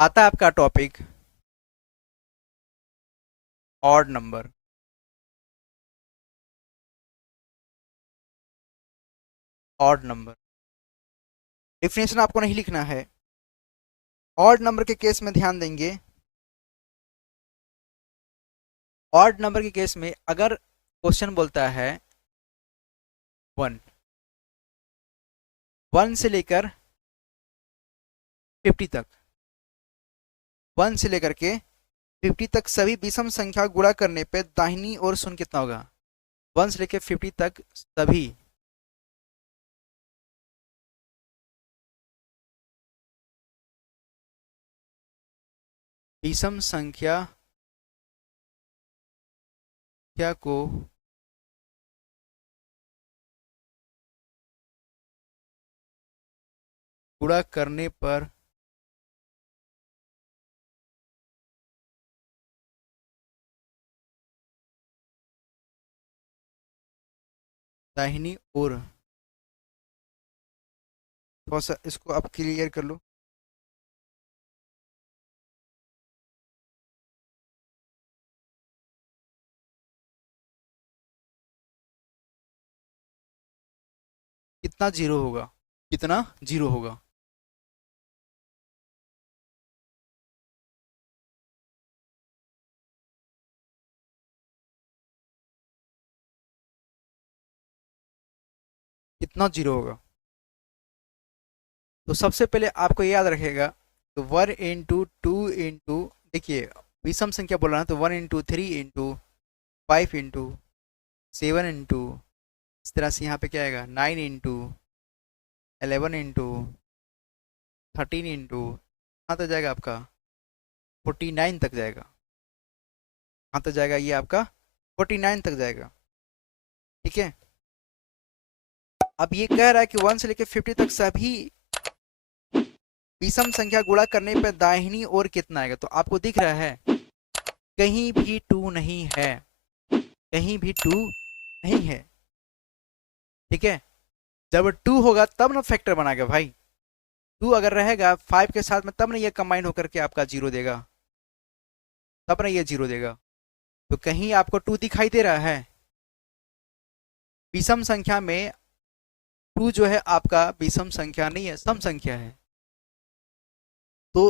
आता है आपका topic odd number. Odd number definition आपको नहीं लिखना है। ऑड नंबर के केस में ध्यान देंगे। ऑड नंबर के केस में अगर क्वेश्चन बोलता है वन, वन से लेकर 50 तक, वन से लेकर के 50 तक सभी विषम संख्या गुणा करने पे दाहिनी ओर शून्य कितना होगा? वन से लेकर 50 तक सभी विषम संख्या क्या को गुणा करने पर दाहिनी ओर, थोड़ा सा इसको आप क्लियर कर लो। कितना जीरो होगा? कितना जीरो होगा? कितना जीरो होगा? तो सबसे पहले आपको याद रखेगा, तो वन इंटू टू इंटू, देखिए विषम संख्या बोल रहा है तो one into three into five into seven into, इस तरह से यहाँ पे क्या आएगा, नाइन इंटू 11 इंटू 13 इंटू, कहाँ तक जाएगा आपका? 49 तक जाएगा। कहाँ तक जाएगा ये आपका? 49 तक जाएगा। ठीक है। अब ये कह रहा है कि 1 से लेकर 50 तक सभी विषम संख्या गुणा करने पर दाहिनी ओर कितना आएगा? तो आपको दिख रहा है कहीं भी टू नहीं है, कहीं भी टू नहीं है। ठीक है। जब टू होगा तब ना फैक्टर बनाएगा भाई। टू अगर रहेगा फाइव के साथ में तब ना ये कंबाइन होकर के आपका जीरो देगा, तब ना ये जीरो देगा। तो कहीं आपको टू दिखाई दे रहा है? विषम संख्या में टू जो है आपका विषम संख्या नहीं है, सम संख्या है। तो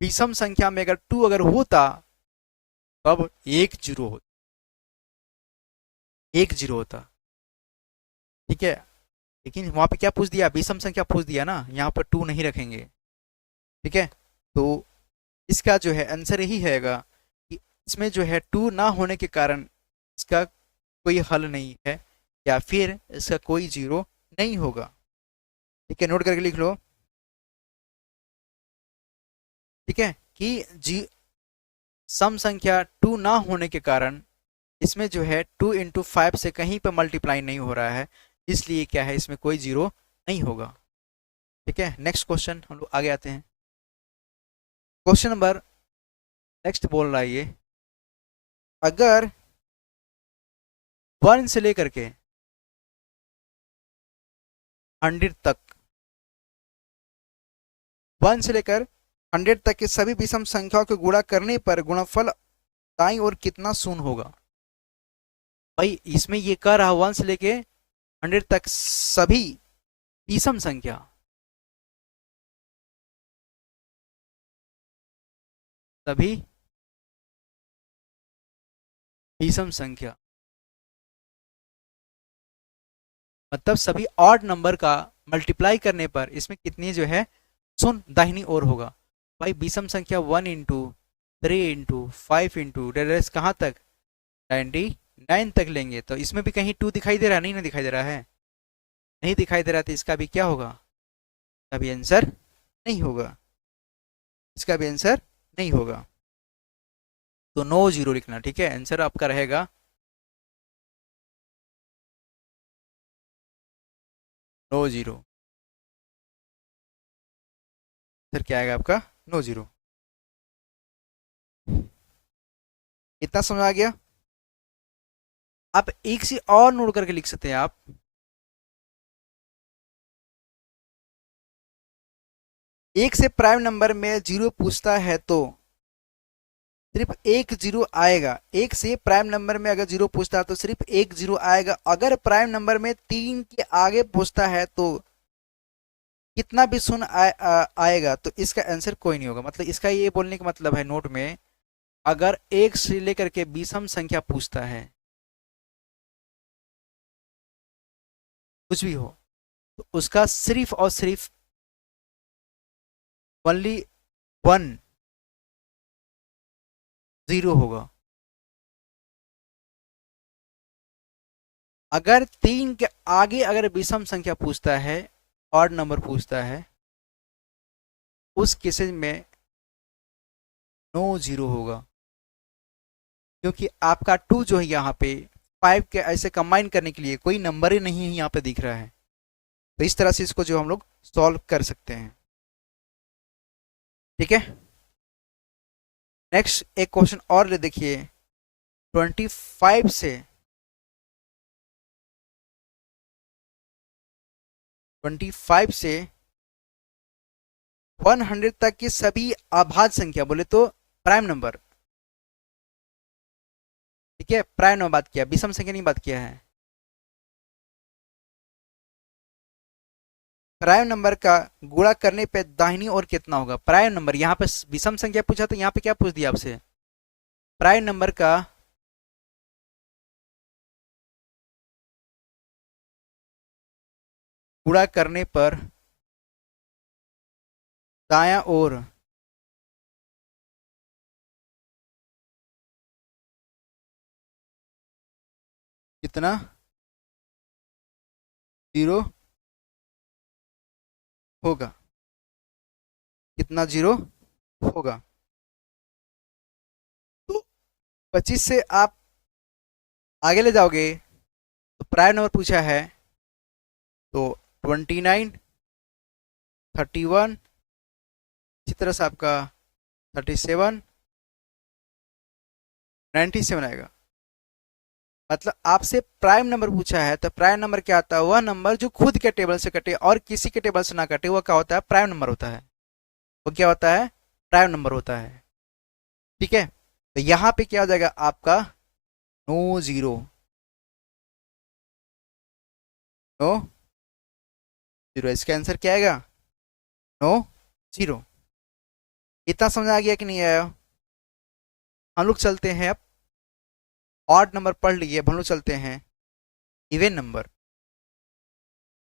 विषम संख्या में अगर टू अगर होता तब एक जीरो होता, एक जीरो होता। ठीक है। लेकिन वहां पे क्या पूछ दिया? विषम संख्या पूछ दिया ना, यहाँ पर टू नहीं रखेंगे। ठीक है। तो इसका जो है आंसर यही रहेगा कि इसमें जो है टू ना होने के कारण इसका कोई हल नहीं है, या फिर इसका कोई जीरो नहीं होगा। ठीक है, नोट करके लिख लो। ठीक है कि जी सम संख्या टू ना होने के कारण इसमें जो है टू इंटू फाइव से कहीं पर मल्टीप्लाई नहीं हो रहा है, इसलिए क्या है, इसमें कोई जीरो नहीं होगा। ठीक है, नेक्स्ट क्वेश्चन हम लोग आगे आते हैं। क्वेश्चन नंबर नेक्स्ट बोल रहा है ये, अगर वन से लेकर के 100 तक, वन से लेकर 100 तक के सभी विषम संख्याओं को गुणा करने पर गुणनफल दाईं ओर कितना शून्य होगा? भाई इसमें ये कह रहा वन से लेके 100 तक सभी विषम संख्या, सभी विषम संख्या मतलब सभी ऑड नंबर का मल्टीप्लाई करने पर इसमें कितनी जो है शून्य दाहिनी ओर होगा। भाई विषम संख्या one into three into five into कहाँ तक? 99 तक लेंगे तो इसमें भी कहीं टू दिखाई दे रहा है? नहीं ना दिखाई दे रहा है, नहीं दिखाई दे रहा, तो इसका भी क्या होगा? इसका भी आंसर नहीं होगा, इसका भी आंसर नहीं होगा। तो नो जीरो लिखना। ठीक है, आंसर आपका रहेगा नो जीरो। सर क्या आएगा आपका? No zero. इतना समझ आ गया? आप एक से और नोट करके लिख सकते हैं आप। एक से प्राइम नंबर में जीरो पूछता है तो सिर्फ एक जीरो आएगा। एक से प्राइम नंबर में अगर जीरो पूछता है तो सिर्फ एक जीरो आएगा। अगर प्राइम नंबर में तीन के आगे पूछता है तो कितना भी शून्य आएगा। तो इसका आंसर कोई नहीं होगा। मतलब इसका ये बोलने का मतलब है नोट में, अगर एक से लेकर के विषम संख्या पूछता है, कुछ भी हो, तो उसका सिर्फ और सिर्फ ओनली वन जीरो होगा। अगर तीन के आगे अगर विषम संख्या पूछता है, ऑड नंबर पूछता है, उस केसेस में नो जीरो होगा। क्योंकि आपका टू जो है यहाँ पे फाइव के ऐसे कंबाइन करने के लिए कोई नंबर ही नहीं है यहाँ पे दिख रहा है। तो इस तरह से इसको जो हम लोग सॉल्व कर सकते हैं। ठीक है, नेक्स्ट एक क्वेश्चन और ले देखिए। 25 से 100 तक की सभी अभाज्य संख्या, बोले तो प्राइम नंबर। ठीक है, प्राइम नंबर बात किया, विषम संख्या नहीं बात किया है। प्राइम नंबर का गुणा करने पे दाहिनी ओर कितना होगा। प्राइम नंबर, यहाँ पे विषम संख्या पूछा तो यहाँ पे क्या पूछ दिया आपसे, प्राइम नंबर का गुणा करने पर दाया ओर कितना जीरो होगा, कितना जीरो होगा। तो 25 से आप आगे ले जाओगे तो प्राइम नंबर पूछा है तो 29, 31, इसी तरह से आपका 37, 97 आएगा। मतलब आपसे प्राइम नंबर पूछा है तो प्राइम नंबर क्या आता है, वह नंबर जो खुद के टेबल से कटे और किसी के टेबल से ना कटे, वह क्या होता है, प्राइम नंबर होता है। वो क्या होता है, प्राइम नंबर होता है। ठीक है, तो यहाँ पे क्या हो जाएगा आपका नो जीरो, नो जीरो। इसका आंसर क्या आएगा, नो जीरो। इतना समझ आ गया कि नहीं आया। हम लोग चलते हैं अब, ऑड नंबर पढ़ लिए, अब हम लोग चलते हैं इवन नंबर।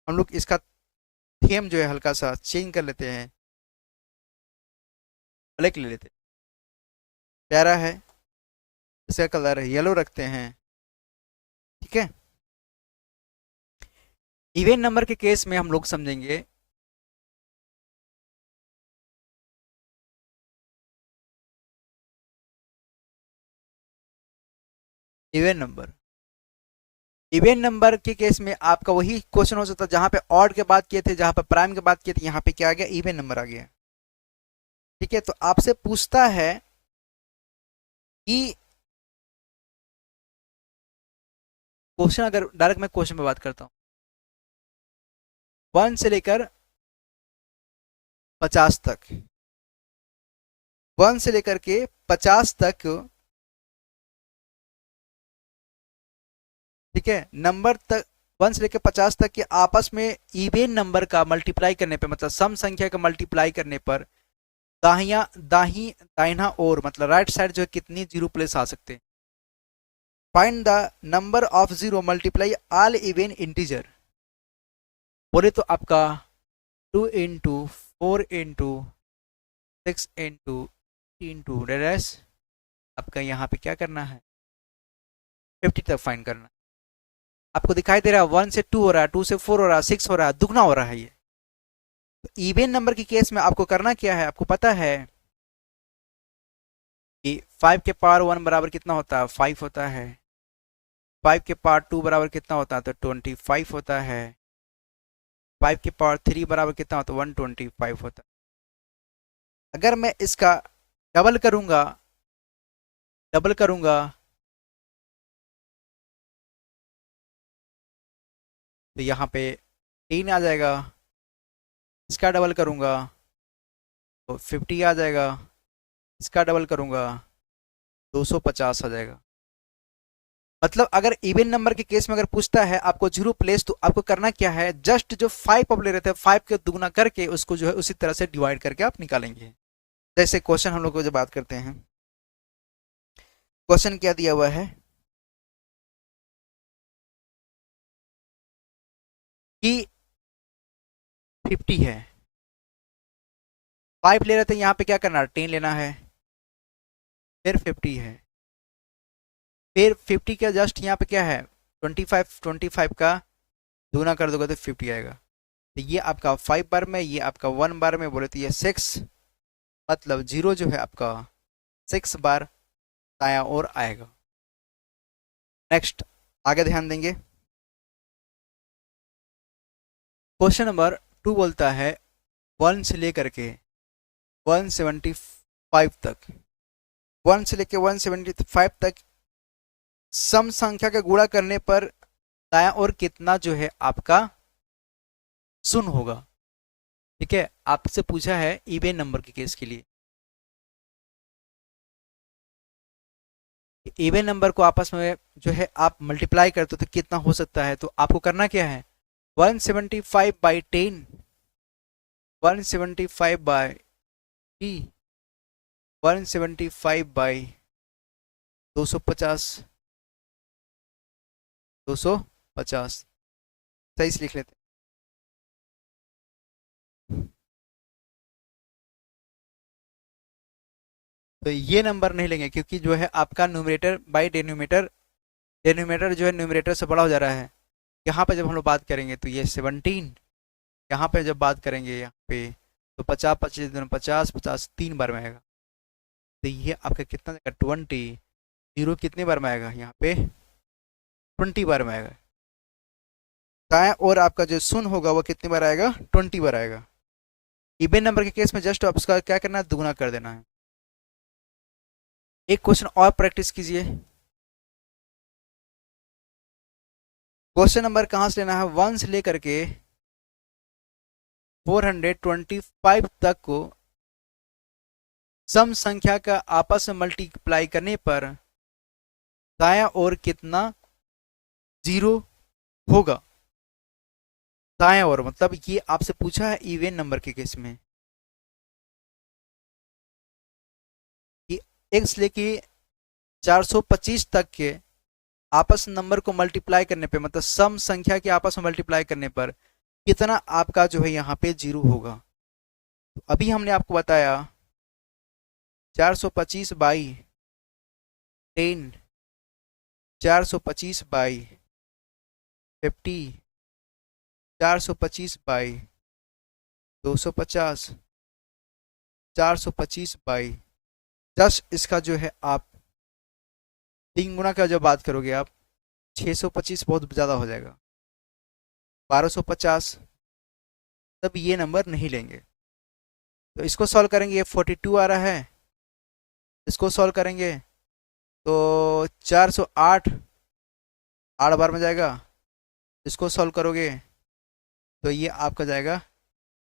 हम लोग इसका थीम जो है हल्का सा चेंज कर लेते हैं, ब्लैक ले लेते हैं, प्यारा है। इसका कलर येलो रखते हैं। ठीक है, इवन नंबर के केस में हम लोग समझेंगे इवन नंबर। इवन नंबर के केस में आपका वही क्वेश्चन हो सकता है जहां पे ऑड के बात किए थे, जहां पे प्राइम के बात किए थे, यहाँ पे क्या आ गया, इवन नंबर आ गया। ठीक है, तो आपसे पूछता है कि क्वेश्चन, अगर डायरेक्ट मैं क्वेश्चन पे बात करता हूँ, 1 से लेकर 50 तक, 1 से लेकर के 50 तक, ठीक है, नंबर तक 1 से लेकर 50 तक के आपस में इवन नंबर का मल्टीप्लाई करने पे, मतलब सम संख्या का मल्टीप्लाई करने पर दाहिना और मतलब राइट साइड जो है कितनी जीरो प्लेस आ सकते हैं। Find the number of zero multiply all even integer. बोले तो आपका 2 into 4 into 6 into डेरेस आपका यहाँ पे क्या करना है, 50 तक फाइंड करना। आपको दिखाई दे रहा है 1 से 2 हो रहा है, 2 से 4 हो रहा है, 6 हो रहा है, दुगना हो रहा है ये। तो इवन नंबर के केस में आपको करना क्या है, आपको पता है कि 5 के पावर 1 बराबर कितना होता है, 5 होता है। 5 के पावर 2 बराबर कितना होता है, तो 25 होता है। 5 के पावर 3 बराबर कितना होता है, 125 होता है। अगर मैं इसका डबल करूंगा, डबल करूंगा तो यहाँ पे 3 आ जाएगा। इसका डबल करूंगा तो 50 आ जाएगा, इसका डबल करूँगा 250 आ जाएगा। मतलब अगर इवन नंबर के केस में अगर पूछता है आपको जीरो प्लेस, तो आपको करना क्या है, जस्ट जो 5 आप ले रहे थे 5 के दुगुना करके उसको जो है उसी तरह से डिवाइड करके आप निकालेंगे। जैसे क्वेश्चन हम लोग को जब बात करते हैं, क्वेश्चन क्या दिया हुआ है कि 50 है, 5 ले रहे थे, यहाँ पे क्या करना है 10 लेना है, फिर 50 है, फिर 50 का जस्ट यहाँ पे क्या है 25, 25 का दुगुना कर दोगे तो 50 आएगा। तो ये आपका 5 बार में, ये आपका 1 बार में, बोले तो ये 6, मतलब जीरो जो है आपका 6 बार दाया और आएगा। नेक्स्ट आगे ध्यान देंगे, क्वेश्चन नंबर 2 बोलता है 1 से लेकर के 175 तक, 1 से लेकर 175 तक सम संख्या का गुणा करने पर दाया और कितना जो है आपका शून्य होगा। ठीक है, आपसे पूछा है इवन नंबर के केस के लिए, इवन नंबर को आपस में जो है आप मल्टीप्लाई करते हो तो कितना हो सकता है। तो आपको करना क्या है 175 बाई 10, 175 बाई टी, 175 बाई 250, 250 सही से लिख लेते हैं। तो ये नंबर नहीं लेंगे क्योंकि जो है आपका न्यूमरेटर बाई डेनोमीटर, डेनोमीटर जो है न्यूमरेटर से बड़ा हो जा रहा है। यहाँ पे जब हम लोग बात करेंगे तो ये 17, यहाँ पे जब बात करेंगे यहाँ पे तो 50, 25 दिन 50, 50 3 बार में आएगा। तो ये आपका कितना आएगा 20, जीरो कितने बार में आएगा यहाँ पे 20 बार में आएगा। दाएं और आपका जो शून्य होगा वो कितनी बार आएगा 20 बार आएगा। इवन नंबर के केस में जस्ट आप उसका क्या करना है दुगुना कर देना है। एक क्वेश्चन और प्रैक्टिस कीजिए, क्वेश्चन नंबर कहाँ से लेना है 1 से लेकर के 425 तक को सम संख्या का आपस में मल्टीप्लाई करने पर दाया और कितना जीरो होगा। दाया और मतलब ये आपसे पूछा है इवन नंबर के केस में कि x लेके 425 तक के आपस नंबर को मल्टीप्लाई करने पे, मतलब सम संख्या के आपस में मल्टीप्लाई करने पर कितना आपका जो है यहाँ पे जीरो होगा। तो अभी हमने आपको बताया 425 बाई 10, 425 बाई 50, 425 बाई 250, 425 बाई 10, इसका जो है आप 3 गुना का जब बात करोगे आप 625 बहुत ज़्यादा हो जाएगा, 1250, तब ये नंबर नहीं लेंगे। तो इसको सॉल्व करेंगे, ये 42 आ रहा है, इसको सॉल्व करेंगे तो 408 8 बार में जाएगा, इसको सॉल्व करोगे तो ये आपका जाएगा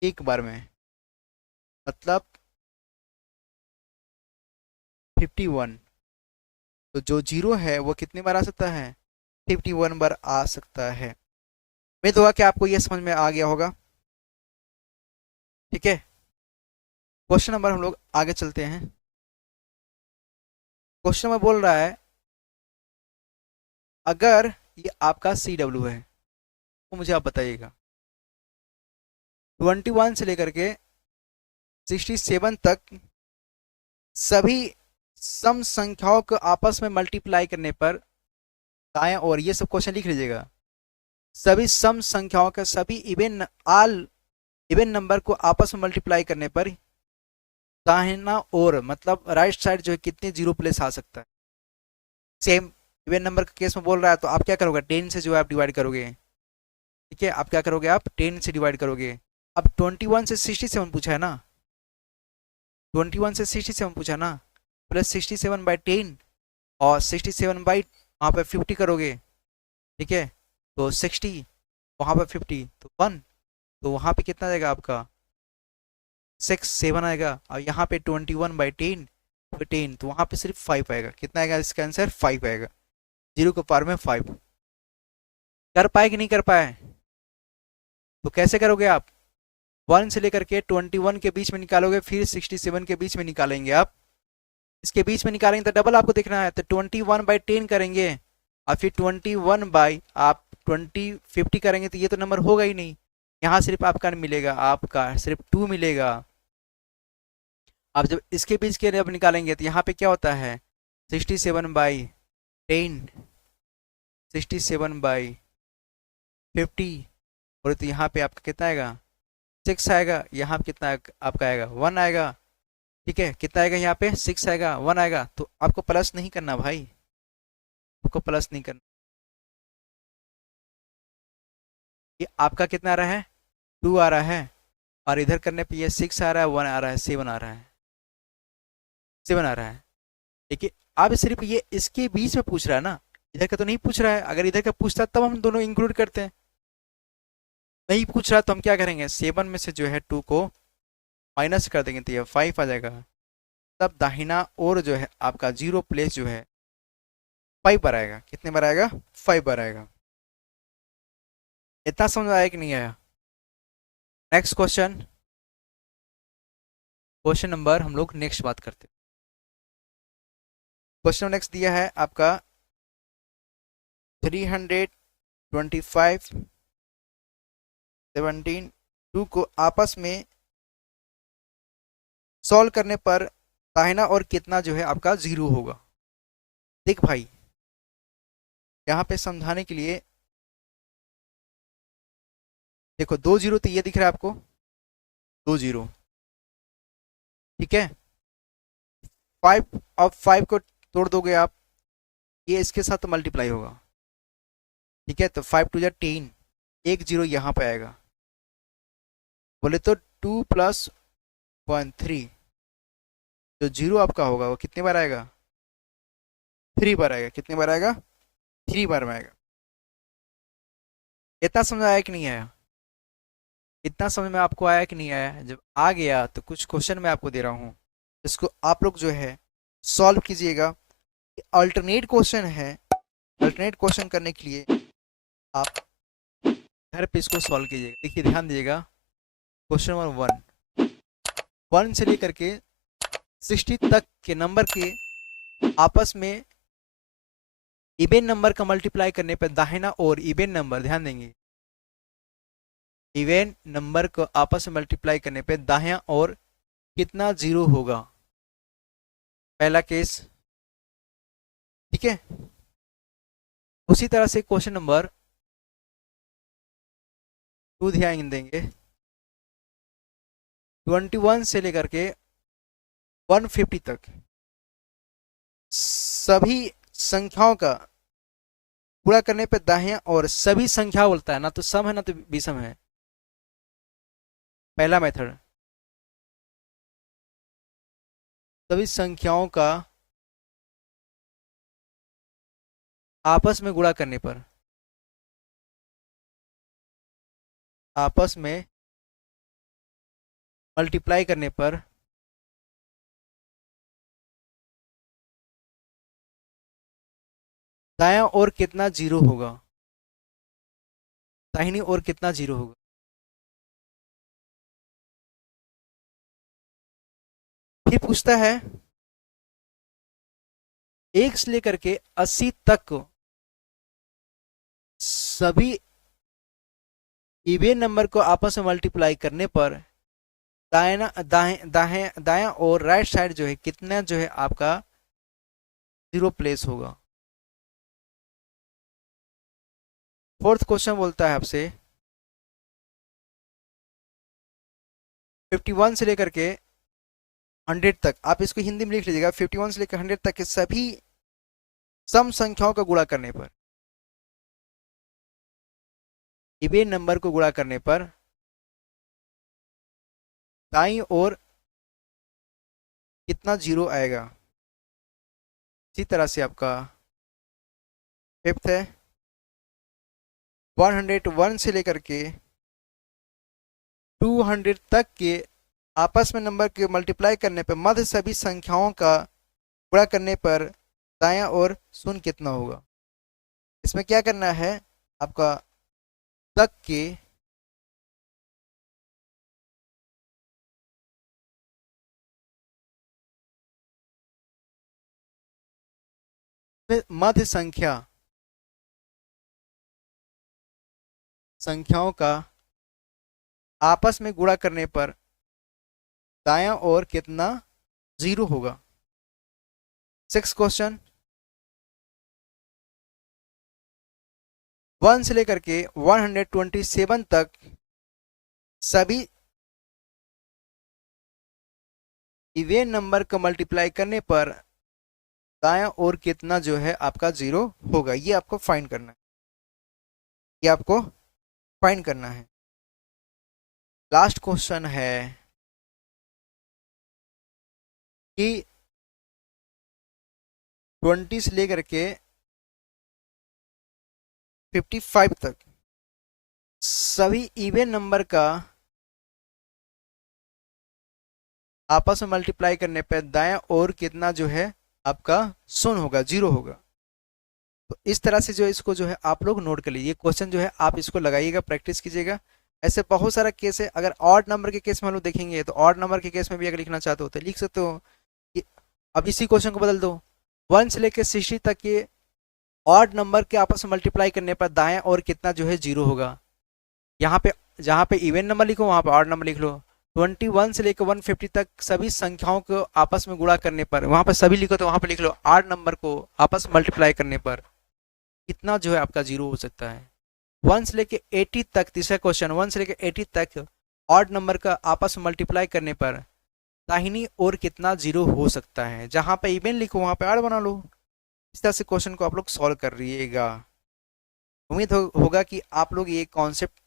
1 बार में, मतलब 51। तो जो जीरो है वो कितनी बार आ सकता है 51 बार आ सकता है। उम्मीद होगा कि आपको ये समझ में आ गया होगा। ठीक है, क्वेश्चन नंबर हम लोग आगे चलते हैं। क्वेश्चन नंबर बोल रहा है अगर ये आपका CW है तो मुझे आप बताइएगा 21 से लेकर के 67 तक सभी सम संख्याओं को आपस में मल्टीप्लाई करने पर दाएं और, ये सब क्वेश्चन लिख लीजिएगा, सभी सम संख्याओं का सभी इवन आल इवन नंबर को आपस में मल्टीप्लाई करने पर दाहिना और मतलब राइट साइड जो है कितने जीरो प्लेस आ सकता है। सेम इवन नंबर के केस में बोल रहा है तो आप क्या करोगे 10 से जो है आप डिवाइड करोगे। ठीक है, आप क्या करोगे आप 10 से डिवाइड करोगे। अब 21 से 67 पूछा है ना, 21 से 67 पूछा ना, प्लस 67 बाई 10 और 67 बाई वहाँ पे 50 करोगे। ठीक है, तो 60 वहाँ पे 50 तो 1, तो वहाँ पे कितना जाएगा आपका 6 7 आएगा, और यहाँ पे 21/10 तो 10, तो वहाँ पे सिर्फ 5 आएगा। कितना आएगा इसका आंसर? 5 आएगा। 0 के पावर में 5। कर पाए कि नहीं कर पाए? तो कैसे करोगे आप? 1 से लेकर के 21 के बीच में निकालोगे, फिर 67 के बीच में निकालेंगे आप। इसके बीच में निकालेंगे तो डबल आपको देखना है, तो 21/10 करेंगे, और फिर 21 बाई आप 50 करेंगे, तो ये तो नंबर होगा ही नहीं। यहाँ सिर्फ आपका मिलेगा, आपका सिर्फ 2 मिलेगा। अब जब इसके बीच के अब निकालेंगे तो यहाँ पे क्या होता है? 67/10, 67/50, और तो यहाँ पे आपका कितना आएगा? 6 आएगा। यहाँ पे कितना आपका आएगा? 1 आएगा। ठीक है, कितना आएगा यहाँ पे? 6 आएगा, 1 आएगा। तो आपको प्लस नहीं करना भाई, आपको प्लस नहीं करना। ये आपका कितना आ रहा है? 2 आ रहा है, और इधर करने पे ये 6 आ रहा है, 1 आ रहा है, 7 आ रहा है, 7 आ रहा है। देखिए, अब सिर्फ ये इसके बीच में पूछ रहा है ना, इधर का तो नहीं पूछ रहा है। अगर इधर का पूछता तब हम दोनों इंक्लूड करते हैं। नहीं पूछ रहा तो हम क्या करेंगे? 7 में से जो है 2 को माइनस कर देंगे, तो ये 5 आ जाएगा। तब दाहिना और जो है आपका 0 प्लेस जो है 5 पर आएगा। कितने बार आएगा? 5 बार आएगा। इतना समझ आया कि नहीं आया? नेक्स्ट क्वेश्चन, क्वेश्चन नंबर हम लोग नेक्स्ट बात करते हैं। क्वेश्चन नेक्स्ट दिया है आपका 325 17 2 को आपस में सॉल्व करने पर दाहिना और कितना जो है आपका 0 होगा। देख भाई, यहाँ पे समझाने के लिए देखो, 2 0 तो ये दिख रहा है आपको, 2 0। ठीक है, 5, अब 5 को तोड़ दोगे आप, ये इसके साथ मल्टीप्लाई होगा। ठीक है, तो 5 2 जा 10, 1 0 यहाँ पे आएगा। बोले तो 2 + 1 3, जो 0 आपका होगा वो कितने बार आएगा? 3 बार आएगा। कितने बार आएगा? 3 बार में आएगा। इतना समझ आया कि नहीं आया? इतना समझ में आपको आया कि नहीं आया? जब आ गया तो कुछ क्वेश्चन मैं आपको दे रहा हूँ, इसको आप लोग जो है सॉल्व कीजिएगा। अल्टरनेट क्वेश्चन है, अल्टरनेट क्वेश्चन करने के लिए आप घर पे इसको सॉल्व कीजिएगा। देखिए, ध्यान दीजिएगा, क्वेश्चन नंबर 1 से लेकर के 60 तक के नंबर के आपस में इवेन नंबर का मल्टीप्लाई करने पर दाहिना और इवेन नंबर, ध्यान देंगे, इवेन नंबर को आपस में मल्टीप्लाई करने पे दाहिना और कितना 0 होगा। पहला केस। ठीक है, उसी तरह से क्वेश्चन नंबर 2 ध्यान देंगे। 21 से लेकर के 150 तक सभी संख्याओं का पूरा करने पे दाहिना और सभी संख्या बोलता है ना, तो सम है ना तो विषम है। पहला मेथड, सभी संख्याओं का आपस में गुणा करने पर, आपस में मल्टीप्लाई करने पर दायां और कितना 0 होगा, दाहिनी और कितना 0 होगा। फिर पूछता है 1 से लेकर के 80 तक सभी इवेन नंबर को आपस में मल्टीप्लाई करने पर दायां दायां और राइट साइड जो है कितना जो है आपका 0 प्लेस होगा। फोर्थ क्वेश्चन बोलता है आपसे 51 से लेकर के 100 तक, आप इसको हिंदी में लिख लीजिएगा, 51 से लेकर 100 तक के सभी सम संख्याओं का गुणा करने पर, इवेन नंबर को गुणा करने पर दाईं ओर कितना 0 आएगा। इसी तरह से आपका फिफ्थ है 101 से लेकर के 200 तक के आपस में नंबर के मल्टीप्लाई करने पर मध्य सभी संख्याओं का गुणा करने पर दायां और शून्य कितना होगा। इसमें क्या करना है आपका, तक के मध्य संख्याओं का आपस में गुणा करने पर दायां और कितना 0 होगा। 6 क्वेश्चन, 1 से लेकर के 127 तक सभी इवेन नंबर का मल्टीप्लाई करने पर दायां और कितना जो है आपका 0 होगा। ये आपको फाइंड करना है, ये आपको फाइंड करना है। लास्ट क्वेश्चन है कि 20 से लेकर के 55 तक सभी इवेन नंबर का आपस में मल्टीप्लाई करने पर दायां और कितना जो है आपका 0 होगा, 0 होगा। तो इस तरह से जो इसको जो है आप लोग नोट कर लीजिए। क्वेश्चन जो है आप इसको लगाइएगा, प्रैक्टिस कीजिएगा। ऐसे बहुत सारा केस है। अगर ऑड नंबर के केस में हम लोग देखेंगे तो ऑड नंबर के केस में भी अगर लिखना चाहते हो तो लिख सकते हो। अब इसी क्वेश्चन को बदल दो, 1 से लेकर 60 तक के ऑड नंबर के आपस में मल्टीप्लाई करने पर दायां और कितना जो है 0 होगा। यहाँ पे जहाँ पे इवन नंबर लिखो वहाँ पे ऑड नंबर लिख लो। 21 से लेकर 150 तक सभी संख्याओं को आपस में गुणा करने पर, वहाँ पर सभी लिखो तो वहाँ पे लिख लो ऑड नंबर को आपस में मल्टीप्लाई करने पर कितना जो है आपका 0 हो सकता है। 1 से लेकर 80 तक, तीसरा क्वेश्चन, 1 से लेकर 80 तक ऑड नंबर का आपस में मल्टीप्लाई करने पर दाहिनी ओर कितना 0 हो सकता है। जहाँ पे इवन लिखो वहाँ पे ऑड बना लो। इस तरह से क्वेश्चन को आप लोग सॉल्व कर रहिएगा। उम्मीद होगा कि आप लोग ये कॉन्सेप्ट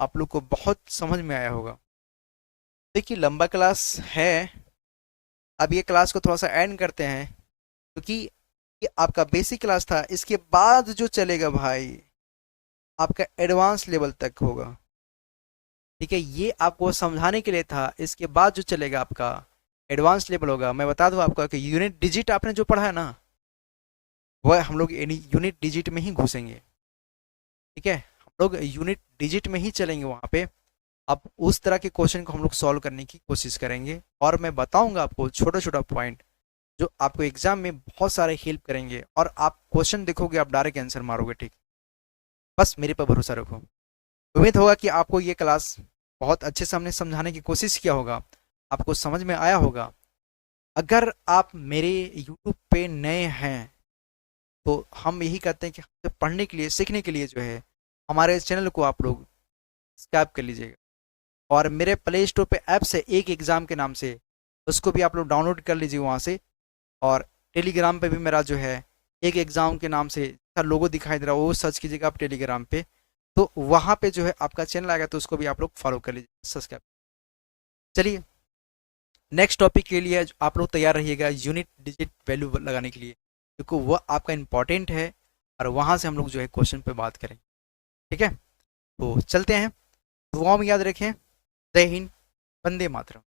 आप लोग को बहुत समझ में आया होगा। देखिए लंबा क्लास है, अब ये क्लास को थोड़ा सा एंड करते हैं क्योंकि ये आपका बेसिक क्लास था। इसके बाद जो चलेगा भाई आपका एडवांस लेवल तक होगा, ठीक है। ये आपको समझाने के लिए था। इसके बाद जो चलेगा आपका एडवांस लेवल होगा। मैं बता दूं आपको कि यूनिट डिजिट आपने जो पढ़ा है ना, वह हम लोग यूनिट डिजिट में ही घुसेंगे, ठीक है। हम लोग यूनिट डिजिट में ही चलेंगे वहाँ पे। अब उस तरह के क्वेश्चन को हम लोग सॉल्व करने की कोशिश करेंगे और मैं बताऊंगा आपको छोटा छोटा पॉइंट जो आपको एग्जाम में बहुत सारे हेल्प करेंगे। और आप क्वेश्चन देखोगे आप डायरेक्ट आंसर मारोगे, ठीक। बस मेरे पर भरोसा रखो। उम्मीद होगा कि आपको ये क्लास बहुत अच्छे से हमने समझाने की कोशिश किया होगा, आपको समझ में आया होगा। अगर आप मेरे यूट्यूब पे नए हैं तो हम यही कहते हैं कि हमसे पढ़ने के लिए, सीखने के लिए जो है हमारे चैनल को आप लोग सब्सक्राइब कर लीजिएगा। और मेरे प्ले स्टोर पे ऐप्स है एक एग्ज़ाम के नाम से, उसको भी आप लोग डाउनलोड कर लीजिए वहाँ से। और टेलीग्राम पे भी मेरा जो है एक एग्ज़ाम के नाम से लोगो दिखाई दे रहा है, वो सर्च कीजिएगा आप टेलीग्राम पे, तो वहाँ पे जो है आपका चैनल आएगा, तो उसको भी आप लोग फॉलो कर लीजिए, सब्सक्राइब। चलिए नेक्स्ट टॉपिक के लिए आप लोग तैयार रहिएगा यूनिट डिजिट वैल्यू लगाने के लिए, क्योंकि वह आपका इंपॉर्टेंट है और वहाँ से हम लोग जो है क्वेश्चन पे बात करें, ठीक है। तो चलते हैं, दुआओं में याद रखें। जय हिंद, वंदे मातरम।